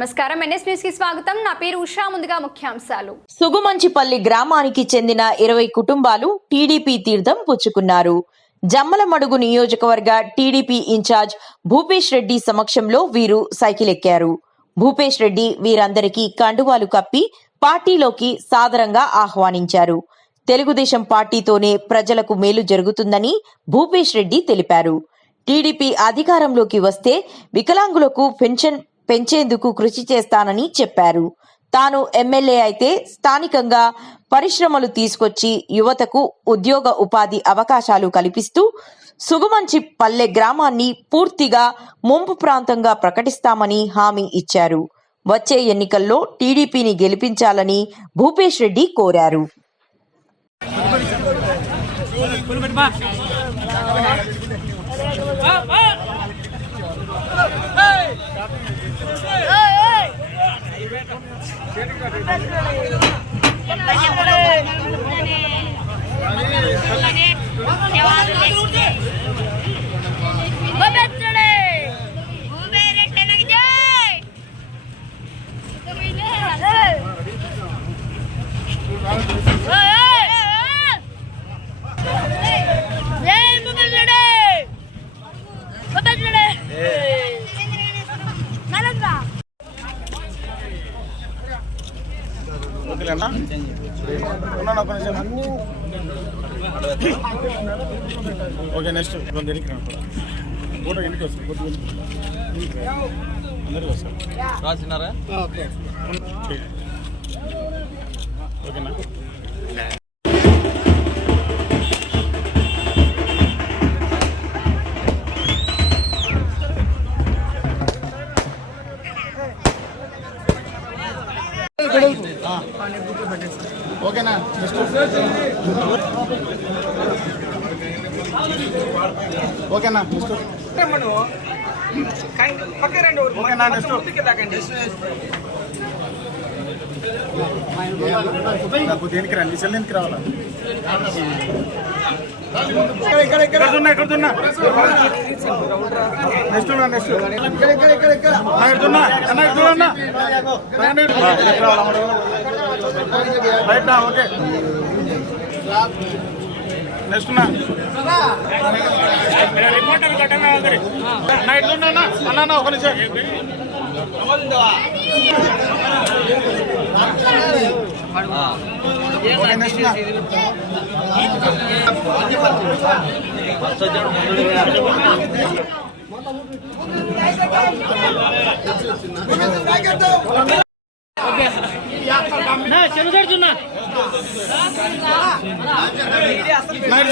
నమస్కారం NS news కి స్వాగతం. నా పేరు ఉషా. ముందుగా ముఖ్యాంశాలు. సుగుమంచిపల్లి గ్రామానికి చెందిన 20 కుటుంబాలు టీడీపీ తీర్థం పుచ్చుకున్నారు. జమ్మలమడుగు నియోజకవర్గ టీడీపీ ఇన్ఛార్జ్ భూపేష్ రెడ్డి సమక్షంలో వీరు సైకిల్ ఎక్కారు. భూపేష్ రెడ్డి వీరందరికీ కండువాలు కప్పి పార్టీలోకి సాదరంగా ఆహ్వానించారు. తెలుగుదేశం పార్టీతోనే ప్రజలకు మేలు జరుగుతుందని భూపేష్ రెడ్డి తెలిపారు. టీడీపీ అధికారంలోకి వస్తే వికలాంగులకు పెన్షన్ పెంచేందుకు కృషి చేస్తానని చెప్పారు. తాను ఎమ్మెల్యే అయితే స్థానికంగా పరిశ్రమలు తీసుకొచ్చి యువతకు ఉద్యోగ ఉపాధి అవకాశాలు కల్పిస్తూ సుగుమంచిపల్లె గ్రామాన్ని పూర్తిగా ముంపు ప్రాంతంగా ప్రకటిస్తామని హామీ ఇచ్చారు. వచ్చే ఎన్నికల్లో టీడీపీని గెలిపించాలని భూపేష్ రెడ్డి కోరారు. ఓకే నెక్స్ట్ ఫోటో ఇంటికి వస్తుంది అందరికీ వస్తారు రాసినారా ఓకేనా. ఓకేనా నెక్స్ట్ ఓకేనా నెక్స్ట్ ఓకేనా నెక్స్ట్ నాకు దేనికి రండి సెల్ ఎందుకు రావాలా ఇక్కడ next next right okay next night అన్నా ఒక నిమిషం నెక్స్ట్ నైట్